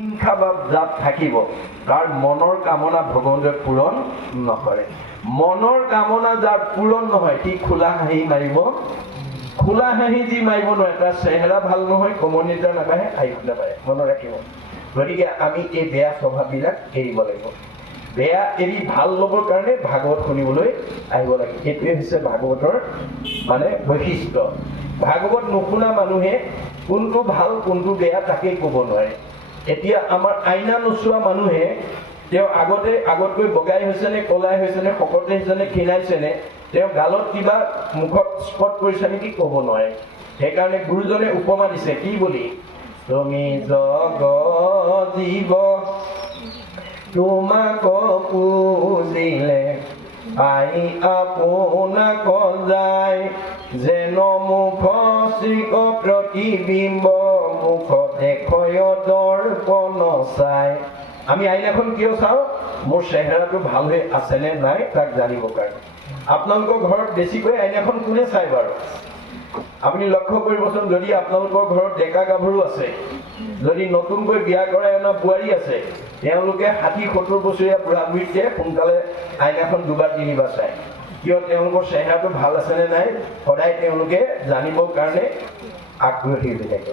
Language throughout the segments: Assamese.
হিংসা ভাৱ যাত থাকিব তাৰ মনৰ কামনা ভগৱন্তই পূৰণ নকৰে। মনৰ কামনা যাৰ পূৰণ নহয় সি খোলা হাঁহি মাৰিব, খোলা হাঁহি যি মাৰিব নোৱাৰে তাৰ চেহেৰা ভাল নহয়, কমনিতা নাবাঢ়ে, আয়ুস নাবাঢ়ে। মনত ৰাখিব। গতিকে আমি এই বেয়া স্বভাৱবিলাক এৰিব লাগিব। বেয়া এৰি ভাল ল'বৰ কাৰণে ভাগৱত শুনিবলৈ আহিব লাগে। এইটোৱে হৈছে ভাগৱতৰ মানে বৈশিষ্ট্য। ভাগৱত নুশুনা মানুহে কোনটো ভাল কোনটো বেয়া তাকেই ক'ব নোৱাৰে। এতিয়া আমাৰ আইনা নোচোৱা মানুহে তেওঁ আগতকৈ বগাই হৈছে নে কলাই হৈছে নে শকত হৈছে নে ক্ষীণাইছে নে তেওঁ গালত কিবা মুখত স্পট কৰিছে নেকি ক'ব নোৱাৰে। সেইকাৰণে গুৰুজনে উপমা দিছে কি বুলি, তুমি জগ জীৱ তোমাক পুজিলে আই আপোনাক যায়, যেন মুখ শ্ৰীক প্ৰতিবিম্ব মুখ দেখয় দৰ্পণ চাই। আমি আইনাখন কিয় চাওঁ? মোৰ চেহেৰাটো ভাল হৈ আছে নে নাই তাক জানিবৰ কাৰণে। আপোনালোকৰ ঘৰত বেছিকৈ আইনাখন কোনে চাই বাৰু? আপুনি লক্ষ্য কৰিবচোন, যদি আপোনালোকৰ ঘৰত ডেকা গাভৰু আছে, যদি নতুনকৈ বিয়া কৰাই অনা বোৱাৰী আছে, তেওঁলোকে 60-70 বছৰীয়া বুঢ়া বুঢ়ীতে সোনকালে আইনাখন দুবাৰ তিনিবাৰ চায়। কিয়? তেওঁলোকৰ চেহেৰাটো ভাল আছে নে নাই সদায় তেওঁলোকে জানিবৰ কাৰণে আগ্ৰহী হৈ থাকে।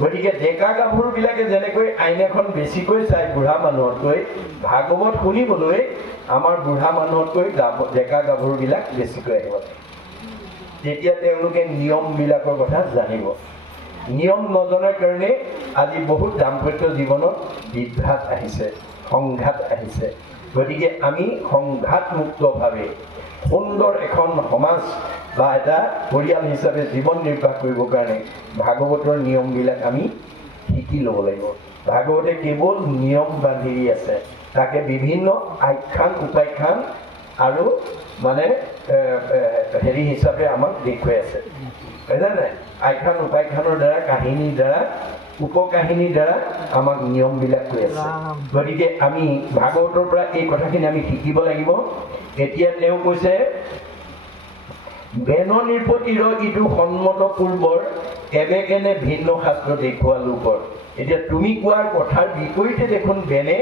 গতিকে ডেকা গাভৰুবিলাকে যেনেকৈ আইনাখন বেছিকৈ চাই বুঢ়া মানুহতকৈ, ভাগৱত শুনিবলৈ আমাৰ বুঢ়া মানুহতকৈ ডেকা গাভৰুবিলাক বেছিকৈ আহিব লাগে। তেতিয়া তেওঁলোকে নিয়মবিলাকৰ কথা জানিব। নিয়ম নজনাৰ কাৰণে আজি বহুত দাম্পত্য জীৱনত বিভ্ৰাট আহিছে, সংঘাত আহিছে। গতিকে আমি সংঘাতমুক্তভাৱে সুন্দৰ এখন সমাজ বা এটা পৰিয়াল হিচাপে জীৱন নিৰ্বাহ কৰিবৰ কাৰণে ভাগৱতৰ নিয়মবিলাক আমি শিকি ল'ব লাগিব। ভাগৱতে কেৱল নিয়ম বান্ধি আছে, তাকে বিভিন্ন আখ্যান উপাখ্যান আৰু মানে হেৰি হিচাপে আমাক দেখুৱাই আছে, বুজিছে নাই? আখ্যান উপাখ্যানৰ দ্বাৰা, কাহিনীৰ দ্বাৰা, উপকাহিনীৰ দ্বাৰা আমাক নিয়মবিলাক কৈ আছে। গতিকে আমি ভাগৱতৰ পৰা এই কথাখিনি আমি শিকিব লাগিব। এতিয়া তেওঁ কৈছে বেন নিৰ্পতিৰ ইটো সন্মত পূৰ্বৰ এবেকেনে ভিন্ন শাস্ত্ৰ দেখুওৱা লোকৰ। এতিয়া তুমি কোৱাৰ কথাৰ বিপৰীতে দেখোন বেনে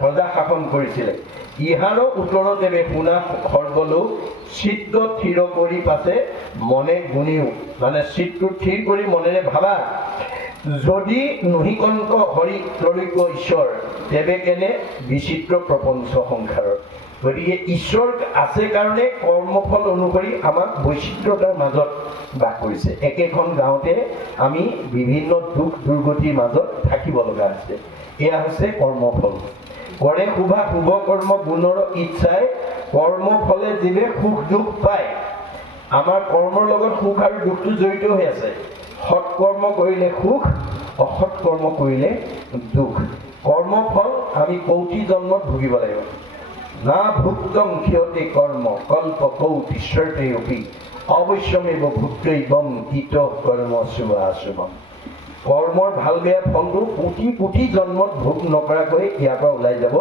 প্ৰজা শাসন কৰিছিলে। ইহাৰো উত্তৰত এবে শুনা সৰ্বলো চিত্ত থিৰ কৰি পাছে মনে গুণিও, মানে চিত্তটো থিৰ কৰি মনেৰে ভাবা, যদি নহিকন্ত হৰি ত্ৰৈক ঈশ্বৰ তেবে কেনে বিচিত্ৰ প্ৰপঞ্চ সংসাৰৰ। গতিকে ঈশ্বৰ আছে কাৰণে কৰ্মফল অনুসৰি আমাক বৈচিত্ৰতাৰ মাজত বাস কৰিছে। একেখন গাঁৱতে আমি বিভিন্ন দুখ দুৰ্গতিৰ মাজত থাকিব লগা হৈছে। এয়া হৈছে কৰ্মফল। কৰে শুভা শুভ কৰ্ম গুণৰ ইচ্ছাই কৰ্মফলে জীৱে সুখ দুখ পায়। আমাৰ কৰ্মৰ লগত সুখ আৰু দুখটো জড়িত হৈ আছে। সৎ কৰ্ম কৰিলে সুখ, অসৎ কৰ্ম কৰিলে দুখ। কৰ্মফল আমি কৌটি জন্মত ভুগিব লাগিব। না ভুক্তং ক্ষয়তে কৰ্ম কল্প কৌটি স্বৰ্তেয়পি অৱশ্যমেব ভুক্তৈবম ইত কৰ্ম শুভাশুভম। কৰ্মৰ ভাল বেয়া ফলটো কোটি কোটি জন্মত ভোগ নকৰাকৈ ইয়াৰ পৰা ওলাই যাব।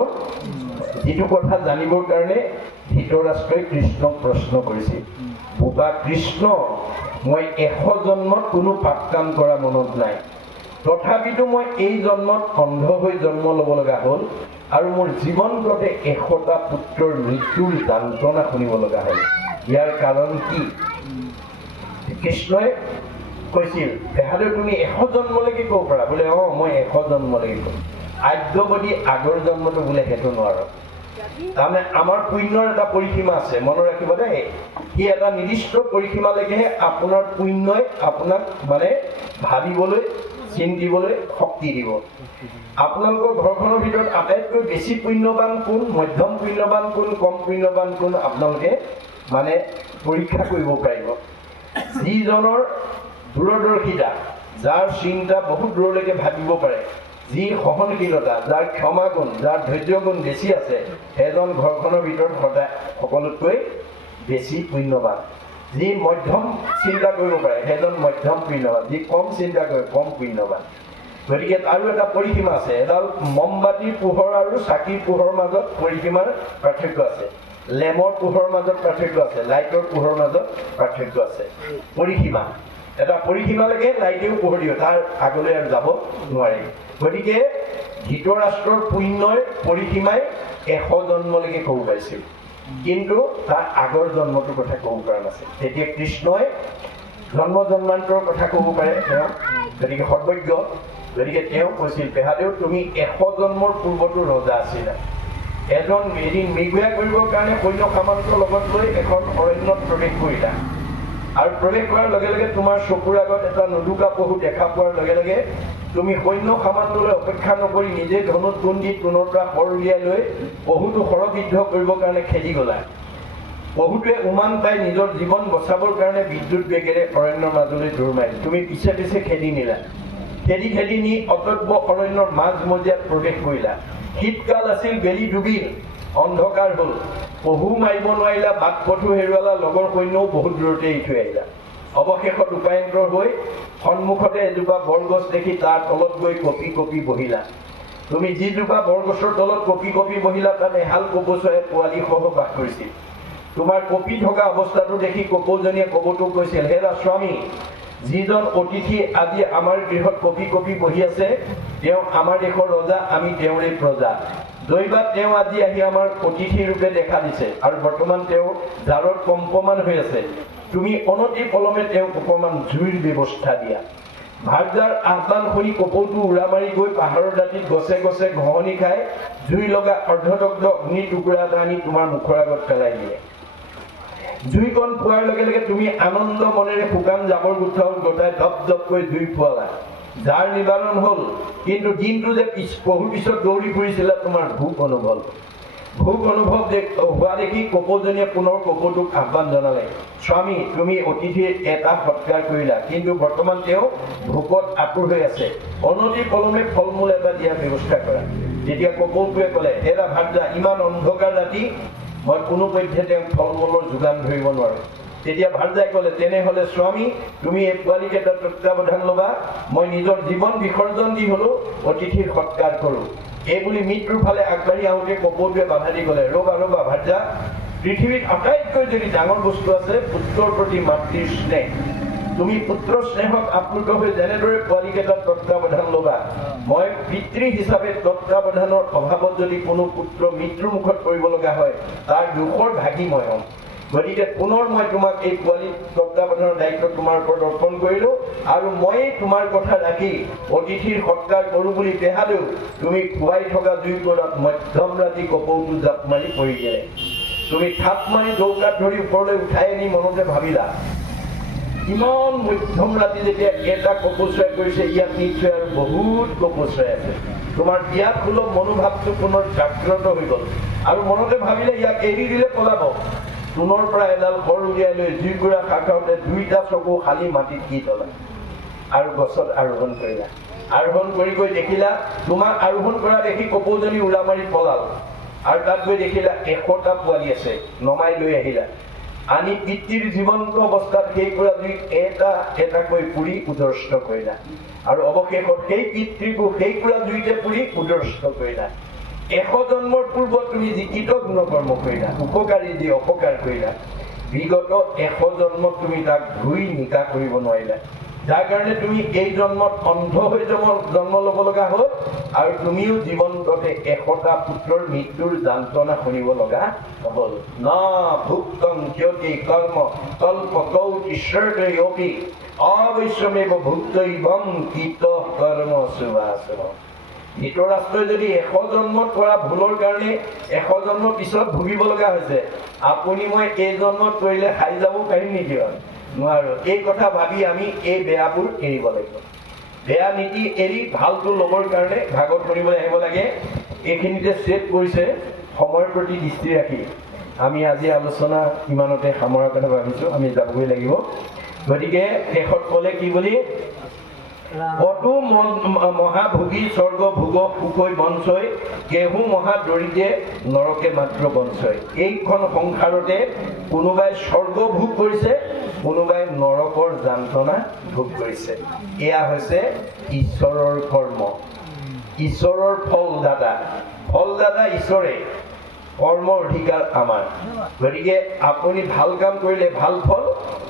যিটো কথা জানিবৰ কাৰণে ধৃতৰাষ্ট্ৰই কৃষ্ণক প্ৰশ্ন কৰিছিল, বোপা কৃষ্ণ, মই 100 জন্মত কোনো পাপ কাম কৰা মনত নাই, তথাপিতো মই এই জন্মত অন্ধ হৈ জন্ম ল'ব লগা হ'ল আৰু মোৰ জীৱনটোতে 100টা পুত্ৰৰ মৃত্যুৰ যন্ত্ৰণা শুনিব লগা হ'ল। ইয়াৰ কাৰণ কি? কৃষ্ণই কৈছিল, তেহালে তুমি 100 জন্মলৈকে ক'ব পাৰা? বোলে মই 100 জন্মলৈকে ক'ম। আদ্যবদী আগৰ জন্মটো বোলে সেইটো নোৱাৰো। তাৰমানে আমাৰ পুণ্যৰ এটা পৰিসীমা আছে, মনত ৰাখিব দেই। সি এটা নিৰ্দিষ্ট পৰিসীমালৈকেহে আপোনাৰ পুণ্যই আপোনাক মানে ভাবিবলৈ, চিন্তিবলৈ শক্তি দিব। আপোনালোকৰ ঘৰখনৰ ভিতৰত আটাইতকৈ বেছি পুণ্যৱান কোন, মধ্যম পুণ্যৱান কোন, কম পুণ্যৱান কোন, আপোনালোকে মানে পৰীক্ষা কৰিব পাৰিব। যিজনৰ দূৰদৰ্শিতা, যাৰ চিন্তা বহুত দূৰলৈকে ভাবিব পাৰে, যি সহনশীলতা, যাৰ ক্ষমাগুণ, যাৰ ধৈৰ্যগুণ বেছি আছে, সেইজন ঘৰখনৰ ভিতৰত সদায় সকলোতকৈ বেছি পুণ্যৱান। যি মধ্যম চিন্তা কৰিব পাৰে সেইজন মধ্যম পুণ্যৱান, যি কম চিন্তা কৰে কম পুণ্যৱান। গতিকে আৰু এটা পৰিসীমা আছে। এডাল মমবাতিৰ পোহৰ আৰু চাকিৰ পোহৰৰ মাজত পৰিসীমাৰ পাৰ্থক্য আছে। লেমৰ পোহৰৰ মাজত পাৰ্থক্য আছে, লাইটৰ পোহৰৰ মাজত পাৰ্থক্য আছে, পৰিসীমা। এটা পৰিসীমালৈকে লাইটেও পোহৰ দিব, তাৰ আগলৈ আৰু যাব নোৱাৰি। গতিকে ধৃতৰাষ্ট্ৰৰ পুণ্যৰ পৰিসীমাই 100 জন্মলৈকে ক'ব পাৰিছিল, কিন্তু তাৰ আগৰ জন্মটোৰ কথা ক'ব পৰা নাছিল। তেতিয়া কৃষ্ণই জন্ম জন্মান্তৰৰ কথা ক'ব পাৰে তেওঁ, গতিকে সৰ্বজ্ঞ। গতিকে তেওঁ কৈছিল, পেহাদেউ তুমি 100 জন্মৰ পূৰ্বতো ৰজা আছিলা। এদিন মৃগয়া কৰিবৰ কাৰণে সৈন্য সামন্তৰ লগত লৈ এখন অৰণ্যত প্ৰৱেশ কৰিলা, আৰু প্ৰৱেশ কৰাৰ লগে লগে তোমাৰ চকুৰ আগত এটা নুদুকা পহু দেখা পোৱাৰ লগে লগে তুমি সৈন্য সামন্তলৈ অপেক্ষা নকৰি নিজে ধনুত গুণ দি তোনৰ পৰা শৰ উলিয়াই লৈ পহুটো শৰবিদ্ধ কৰিবৰ কাৰণে খেদি গলা। পহুটোৱে উমান পাই নিজৰ জীৱন বচাবৰ কাৰণে বিদ্যুৎ বেগেৰে অৰণ্যৰ মাজলৈ দৌৰ মাৰিল। তুমি পিছে পিছে খেদি নিলা, খেদি খেদি নি অতব্য অৰণ্যৰ মাজ মজিয়াত প্ৰৱেশ কৰিলা। শীতকাল আছিল, বেলি ডুবিল, অন্ধকাৰ হ'ল, পহু মাৰিব নোৱাৰিলা, বাট পথু হেৰুৱালা, লগৰ সৈন্যও বহুত দূৰতে এৰি থৈ আহিলা। অৱশেষত উপায়ন্তৰ হৈ সন্মুখতে এজোপা বৰগছ দেখি তাৰ তলত গৈ কঁপি কঁপি বহিলা। তুমি যিজোপা বৰগছৰ তলত কঁপি কঁপি বহিলা তাত এহাল কপৌচুৱাই পোৱালি সহ বাস কৰিছিল। তোমাৰ কঁপি থকা অৱস্থাটো দেখি কপৌজনীয়ে কপৌটোক কৈছিল, হেৰা স্বামী, যিজন অতিথি আজি আমাৰ গৃহত কঁপি কঁপি বহি আছে তেওঁ আমাৰ দেশৰ ৰজা, আমি তেওঁৰে প্ৰজা। দৈবাত তেওঁ আজি আহি আমাৰ অতিথি ৰূপে দেখা দিছে, আৰু বৰ্তমান তেওঁ জাৰত কম্পমান হৈ আছে। তুমি অনতি পলমে তেওঁক অকণমান জুইৰ ব্যৱস্থা দিয়া। ভাৰ্যাৰ আহ্বান শুনি কপৌটো উৰা মাৰি গৈ পাহাৰৰ দাঁতিত গছে গছে ঘঁহনি খাই জুই লগা অৰ্ধদগ্ধ অগ্নি টুকুৰা এটা আনি তোমাৰ মুখৰ আগত পেলাই দিয়ে। জুইকণ পোৱাৰ লগে লগে তুমি আনন্দ মনেৰে শুকান জাবৰ গোঠাও গোটাই দপ দপকৈ জুই পোৱালা। যাৰ নিবাৰণ হ'ল, কিন্তু দিনটো যে পহুৰ পিছত দৌৰি ফুৰিছিলা তোমাৰ ভোক অনুভৱ হোৱা দেখি কপৌজনীয়ে পুনৰ কপৌটোক আহ্বান জনালে, স্বামী তুমি অতিথিৰ এটা সৎকাৰ কৰিলা, কিন্তু বৰ্তমান তেওঁ ভোকত আতুৰ হৈ আছে, অনতি পলমে ফল মূল এটা দিয়াৰ ব্যৱস্থা কৰা। তেতিয়া কপৌটোৱে ক'লে, হেৰা ভাৰ্যা, ইমান অন্ধকাৰ ৰাতি মই কোনোপধ্যে তেওঁক ফল মূলৰ যোগান ধৰিব নোৱাৰো। তেতিয়া ভাৰ্যাই ক'লে, তেনেহ'লে স্বামী তুমি এই পোৱালিকেইটা তত্বাৱধান ল'বা, মই নিজৰ জীৱন বিসৰ্জন দি হ'লেও অতিথিৰ সৎকাৰ কৰোঁ। এই বুলি মৃত্যুৰ ফালে আগবাঢ়ি আহোঁতে কপৌটোৱে বাধা দি ক'লে, ৰ'বা ৰ'বা ভাৰ্যা, পৃথিৱীত আটাইতকৈ যদি ডাঙৰ বস্তু আছে পুত্ৰৰ প্ৰতি মাতৃৰ স্নেহ। তুমি পুত্ৰ স্নেহত আপ্লুত হৈ যেনেদৰে পোৱালিকেইটাৰ তত্বাৱধান ল'বা, মই পিতৃ হিচাপে তত্বাৱধানৰ অভাৱত যদি কোনো পুত্ৰ মৃত্যুৰ মুখত পৰিব লগা হয় তাৰ দুখৰ ভাগি মই হ'ম। গতিকে পুনৰ মই তোমাক এই পোৱালি তত্বাৱধানৰ দায়িত্ব তোমাৰ ওপৰত অৰ্পণ কৰিলো, আৰু ময়েই তোমাৰ কথা ৰাখি অতিথিৰ সৎকাৰ কৰোঁ বুলি পেহাদেউ তুমি খুৱাই থকা জুই কোৰাত মধ্যম ৰাতি কপৌটো জাপ মাৰি পৰি গেলে। তুমি থাপ মাৰি চৌকাত ধৰি ওপৰলৈ উঠাই আনি মনতে ভাবিলা, ইমান মধ্যম ৰাতি যেতিয়া এটা কপৌচুৱাই কৰিছে, ইয়াত নিশ্চয় আৰু বহুত কপৌচুৱাই আছে। তোমাৰ ইয়াত সুলভ মনোভাৱটো পুনৰ জাগ্ৰত হৈ গ'ল, আৰু মনতে ভাবিলে ইয়াক এৰি দিলে পলাব। তোনৰ পৰা এডাল শৰ উলিয়াই লৈ জুইকুৰা খাওঁতে দুইটা চকু খালি মাটিত দি থলা, আৰু গছত আৰোহণ কৰিলা। আৰোহণ কৰি গৈ দেখিলা, তোমাক আৰোহণ কৰা দেখি কপৌজনী উৰা মাৰি পলাল, আৰু তাত গৈ দেখিলা 100টা পোৱালি আছে, নমাই লৈ আহিলা। আনি পিতৃৰ জীৱন্ত অৱস্থাত সেই কুৰা জুইত এটা এটাকৈ পুৰি উদৰ্ষ্ট কৰিলা, আৰু অৱশেষত সেই পিতৃকো সেই কুৰা জুইতে পুৰি উদৰ্ষ্ট কৰিলা। 100 জন্মৰ পূৰ্বত তুমি যি কৃতজ্ঞ কৰ্ম কৰিলা, উপকাৰী যি অপকাৰ কৰিলা, বিগত 100 জন্মত তুমি তাক ধুই নিকা কৰিব নোৱাৰিলা, যাৰ কাৰণে তুমি এই জন্মত অন্ধ হৈ জন্ম ল'ব লগা হ'ল, আৰু তুমিও জীৱনতে 100টা পুত্ৰৰ মৃত্যুৰ যান্ত্ৰণা শুনিব লগা হ'ল। ন ভুক্তং ক্ষতি কৰ্ম কল্প কৌতিশ্বৰ্গয়পি অবশ্যমেব ভুক্তৈবং কৃত কৰ্ম শুভাশুভ। ধৃতৰাষ্ট্ৰই যদি 100 জন্মত কৰা ভুলৰ কাৰণে 100 জন্মৰ পিছত ভুগিব লগা হৈছে, আপুনি মই এই জন্মত কৰিলে খাই যাব পাৰিম নেকি? নোৱাৰো। এই কথা ভাবি আমি এই বেয়াবোৰ এৰিব লাগিব। বেয়া নীতি এৰি ভালটো ল'বৰ কাৰণে ভাগত কৰিবলৈ আহিব লাগে। এইখিনিতে ছেট কৰিছে, সময়ৰ প্ৰতি দৃষ্টি ৰাখি আমি আজি আলোচনা ইমানতে সামৰাৰ কথা ভাবিছোঁ, আমি যাবগৈ লাগিব। গতিকে শেষত ক'লে কি বুলি, কতো মহাভোগী স্বৰ্গ ভোগ সুকৈ বঞ্চয়, কেহু মহা দৰিদ্ৰে নৰকে মাত্ৰ বঞ্চয়। এইখন সংসাৰতে কোনোবাই স্বৰ্গ ভোগ কৰিছে, কোনোবাই নৰকৰ যান্ত্ৰণা ভোগ কৰিছে। এয়া হৈছে ঈশ্বৰৰ কৰ্ম, ঈশ্বৰৰ ফলদাতা। ফলদাতা ঈশ্বৰে। কৰ্মৰ অধিকাৰ আমাৰ গতিকে আপুনি ভাল কাম কৰিলে ভাল ফল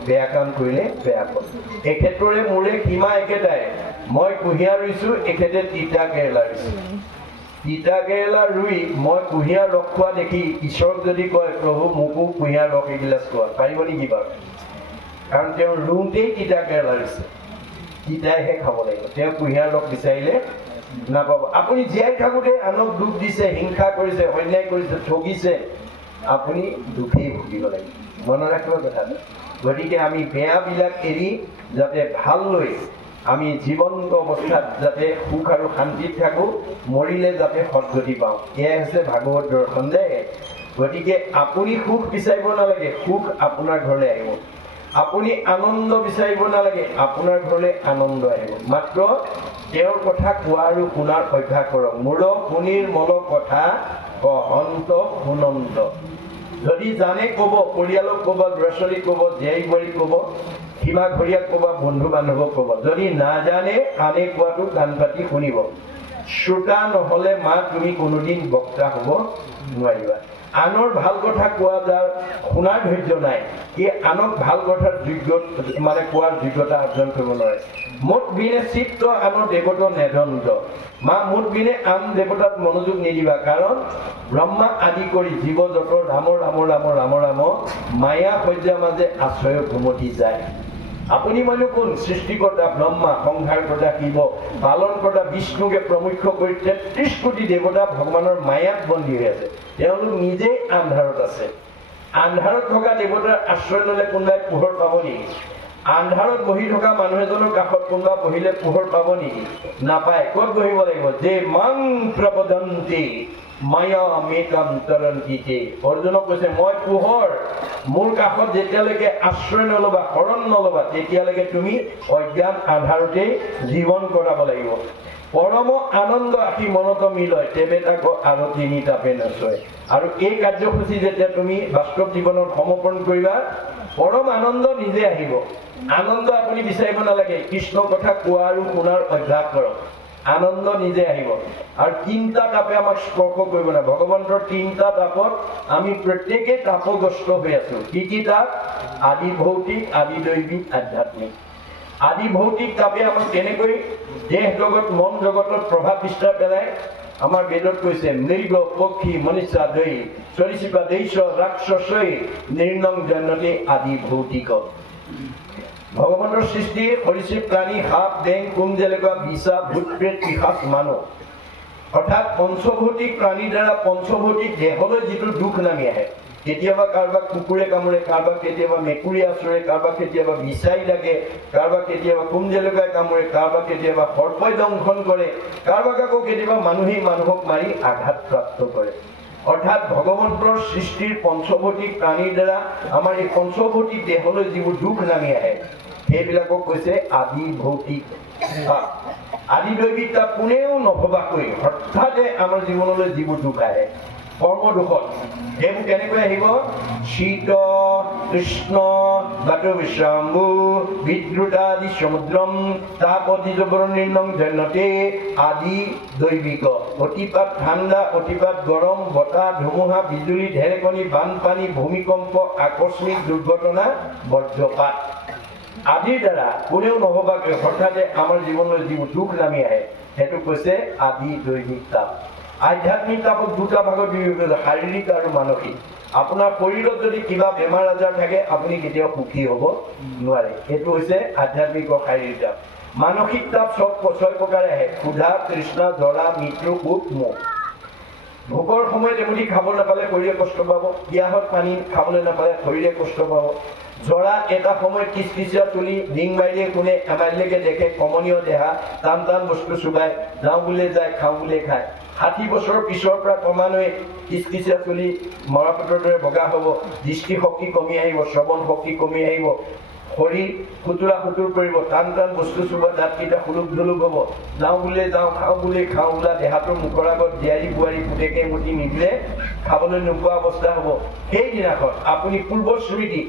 বেয়া কাম কৰিলে বেয়া ফল এই ক্ষেত্ৰৰে মোৰে সীমা একেটাই মই কুঁহিয়াৰ ৰুইছোঁ এখেতে তিতা কেৰেলা ৰুইছে তিতা কেৰেলা ৰুই মই কুঁহিয়াৰ ৰস খোৱা দেখি ঈশ্বৰক যদি কয় প্ৰভু মোকো কুঁহিয়াৰ ৰস এগিলাচ খোৱা পাৰিব নেকি বাৰু কাৰণ তেওঁ ৰুওঁতেই তিতা কেৰেলা ৰুইছে তিতাইহে খাব লাগিব তেওঁ কুঁহিয়াৰ ৰস বিচাৰিলে নাপাব আপুনি জীয়াই থাকোঁতে আনক দুখ দিছে হিংসা কৰিছে অন্যায় কৰিছে ঠগিছে আপুনি দুখেই ভুগিব লাগিব মনত ৰাখিব কথাটো গতিকে আমি বেয়াবিলাক এৰি যাতে ভাল লৈ আমি জীৱন্ত অৱস্থাত যাতে সুখ আৰু শান্তিত থাকোঁ মৰিলে যাতে সদ্গতি পাওঁ এয়াই হৈছে ভাগৱত দৰ্শন দে গতিকে আপুনি সুখ বিচাৰিব নালাগে সুখ আপোনাৰ ঘৰলৈ আহিব আপুনি আনন্দ বিচাৰিব নালাগে আপোনাৰ ঘৰলৈ আনন্দ আহিব মাত্ৰ তেওঁৰ কথা কোৱা আৰু শুনাৰ অভ্যাস কৰক মূৰ শুনিৰ মল কথা কহন্ত শুনন্ত যদি জানে ক'ব পৰিয়ালক ক'ব ল'ৰা ছোৱালীক ক'ব জীয়াই বোৱাৰীক ক'ব সীমা ঘৰীয়াক ক'ব বন্ধু বান্ধৱক ক'ব যদি নাজানে আনে কোৱাটো কাণ পাতি শুনিব শ্ৰোতা নহ'লে মা তুমি কোনোদিন বক্তা হ'ব নোৱাৰিবা আনৰ ভাল কথা কোৱা যাৰ শুনাৰ ধৈৰ্য নাই এই আনক ভাল কথাৰ যোগ্য মানে কোৱাৰ যোগ্যতা অৰ্জন কৰিব নোৱাৰে মোট বিনে চিত্ত আনৰ দেৱত নেদন্ত মা মোট বিনে আন দেৱতাত মনোযোগ নিদিবা কাৰণ ব্ৰহ্মা আদি কৰি জীৱ যত ৰাম ৰাম ৰাম ৰাম ৰাম মায়া সজ্জাৰ মাজে আশ্ৰয় ঘুমতি যায় আপুনি মানুহ কোন সৃষ্টিকৰ্তা ব্ৰহ্মা সংহাৰকৰ্তা শিৱ পালনকৰ্তা বিষ্ণুকে প্ৰমুখ্য কৰি ৩৩ কোটি দেৱতা ভগৱানৰ মায়াত বন্দী হৈ আছে তেওঁলোক নিজেই আন্ধাৰত আছে আন্ধাৰত থকা দেৱতাৰ আশ্ৰয় ল'লে কোনোবাই পোহৰ পাব নেকি আন্ধাৰত বহি থকা মানুহ এজনৰ কাষত কোনোবা বহিলে পোহৰ পাব নেকি নাপায় ক'ত বহিব লাগিব যে মাং প্ৰবদন্তি মায়া মেকাম তৰন্তিতে অৰ্জুনক কৈছে মই পোহৰ মোৰ কাষত যেতিয়ালৈকে আশ্ৰয় নল'বা শৰণ নল'বা তেতিয়ালৈকে তুমি অজ্ঞান আন্ধাৰতেই জীৱন কৰাব লাগিব পৰম আনন্দ আহি মনত মিলয় তেবে তাক আৰু তিনি তাপে নচয় আৰু এই কাৰ্যসূচী যেতিয়া তুমি বাস্তৱ জীৱনত সমৰ্পণ কৰিবা পৰম আনন্দ নিজে আহিব আনন্দ আপুনি বিচাৰিব নালাগে কৃষ্ণ কথা কোৱা আৰু শুনাৰ অভ্যাস কৰক আনন্দ নিজে আহিব আৰু তিনিটা তাপে আমাক স্পৰ্শ কৰিব না ভগৱন্তৰ তিনিটা তাপত আমি প্ৰত্যেকেই তাপগ্ৰস্ত হৈ আছো কি তাপ আদি ভৌতিক আদি দৈবিক আধ্যাত্মিক আদি ভৌতিক তাপে আমাক কেনেকৈ দেহ জগত মন জগতত প্ৰভাৱ বিস্তাৰ পেলায় আমাৰ বেদত কৈছে মৃগ পক্ষী মনুষ্য দৈ সৰীসৃপা দৈশ ৰাক্ষসৈ নিৰ্ণং জন্মতে আদি ভৌতিক ভগৱানৰ সৃষ্টি সৰীসৃপ প্ৰাণী সাপ বেং কুম যেনেকুৱা বিছা ভূত প্ৰেত পিশাচ মানুহ অৰ্থাৎ পঞ্চভৌতিক প্ৰাণীৰ দ্বাৰা পঞ্চভৌতিক দেহলৈ যিটো দুখ নামি আহে কেতিয়াবা কাৰোবাক কুকুৰে কামুৰে কাৰোবাক কেতিয়াবা মেকুৰী আচৰে কাৰোবাক কেতিয়াবা বিচাই লাগে কাৰোবাক কেতিয়াবা কুম জেলেকাই কামুৰে কাৰোবাক কেতিয়াবা সৰ্পই দংশন কৰে কাৰোবাক আকৌ কেতিয়াবা মানুহেই মানুহক মাৰি আঘাতপ্ৰাপ্ত কৰে অৰ্থাৎ ভগৱন্তৰ সৃষ্টিৰ পঞ্চভৌতিক প্ৰাণীৰ দ্বাৰা আমাৰ এই পঞ্চভৌতিক দেহলৈ যিবোৰ দুখ নামি আহে সেইবিলাকক কৈছে আদি ভৌতিক আদি দৈবিক তাপ কোনেও নভবাকৈ হঠাতে আমাৰ জীৱনলৈ যিবোৰ দুখ আহে কৰ্ম দুখত সেইবোৰ কেনেকৈ আহিব শীত কৃষ্ণ বাট বিশ্বম্ভু বিদ্ৰুতাদি সমুদ্ৰম তাপতি জবৰ নিৰ্ণং জন্যতে আদি দৈবিক অতিপাত ঠাণ্ডা অতিপাত গৰম বতাহ ধুমুহা বিজুলী ঢেৰেকনি বানপানী ভূমিকম্প আকস্মিক দুৰ্ঘটনা বজ্ৰপাত আদিৰ দ্বাৰা কোনেও নভবাকৈ হঠাতে আমাৰ জীৱনলৈ যিবোৰ দুখ নামি আহে সেইটো কৈছে আদি দৈবিক তাপ আধ্যাত্মিক তাপক দুটা ভাগত বিভক্ত শাৰীৰিক আৰু মানসিক আপোনাৰ শৰীৰত যদি কিবা বেমাৰ আজাৰ থাকে আপুনি কেতিয়াও সুখী হ'ব নোৱাৰে এইটো হৈছে আধ্যাত্মিক আৰু শাৰীৰিক তাপ মানসিক তাপ ছয় প্ৰকাৰে আহে ক্ষুধা তৃষ্ণা জৰা মৃত্যু কোপ মোহ ভোকৰ সময়ত এমুঠি খাব নাপালে শৰীৰে কষ্ট পাব পিয়াহত পানী খাবলৈ নাপালে শৰীৰে কষ্ট পাব জৰা এটা সময়ত কিচকিচিয়া তুলি ডিং মাৰিলে কোনে এমাৰিলেকে দেখে কমনীয় দেহা টান টান বস্তু চুবাই যাওঁ বুলিয়ে যায় খাওঁ বুলিয়ে খায় 60 বছৰৰ পিছৰ পৰা ক্ৰমান্বয়ে কিচকিচিয়া তুলি মৰাপাতৰ দৰে বগা হ'ব দৃষ্টিশক্তি কমি আহিব শ্ৰৱণ শক্তি কমি আহিব শৰীৰ খুতুৰা খুতুৰ কৰিব টান টান বস্তু চুবা দাঁতকেইটা খুলুক ধুলুক হ'ব যাওঁ বুলিয়ে যাওঁ খাওঁ বুলিয়ে খাওঁ বোলা দেহাটোৰ মুখৰ আগত জীয়াৰী বোৱাৰী পুতেকে মুঠি নিদিলে খাবলৈ নোপোৱা অৱস্থা হ'ব সেইদিনাখন আপুনি পূৰ্ব স্মৃতি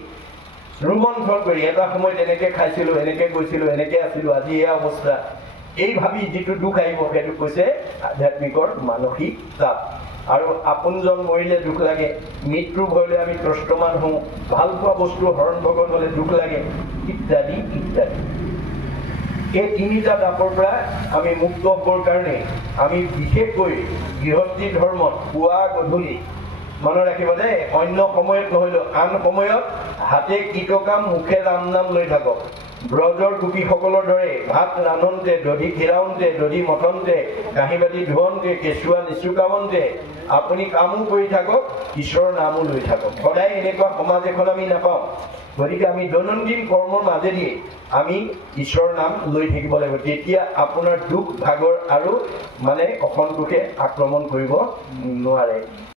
ৰোমন্থন কৰি এটা সময়ত এনেকৈ খাইছিলোঁ এনেকৈ গৈছিলোঁ এনেকৈ আছিলোঁ আজি এয়া অৱস্থা এই ভাবি যিটো দুখ আহিব সেইটো কৈছে আধ্যাত্মিকৰ মানসিক চাপ। আৰু আপোনজন মৰিলে দুখ লাগে, মৃত্যুৰ ভয়লৈ আমি ত্ৰস্তমান হওঁ, ভাল পোৱা বস্তু হৰণ ভগত হ'লে দুখ লাগে, ইত্যাদি ইত্যাদি। এই তিনিটা তাপৰ পৰা আমি মুক্ত হ'বৰ কাৰণে আমি বিশেষকৈ গৃহস্থী ধৰ্মত পুৱা গধূলি মনত ৰাখিব যে অন্য সময়ত নহ'লেও আন সময়ত হাতে কৃতকাম মুখে ৰাম নাম লৈ থাকক। ব্ৰজৰ গোপীসকলৰ দৰে ভাত ৰান্ধোতে, দধি খিৰাওঁতে, দধি মথন্তে, কাঁহী বাতি ধুৱন্তে, কেঁচুৱা নিচুকাৱন্তে আপুনি কামো কৰি থাকক, ঈশ্বৰৰ নামো লৈ থাকক। সদায় এনেকুৱা সমাজ এখন আমি নাপাওঁ। গতিকে আমি দৈনন্দিন কৰ্মৰ মাজেদি আমি ঈশ্বৰৰ নাম লৈ থাকিব লাগিব। তেতিয়া আপোনাৰ দুখ ভাগৰ আৰু অসন্তোষে আক্ৰমণ কৰিব নোৱাৰে।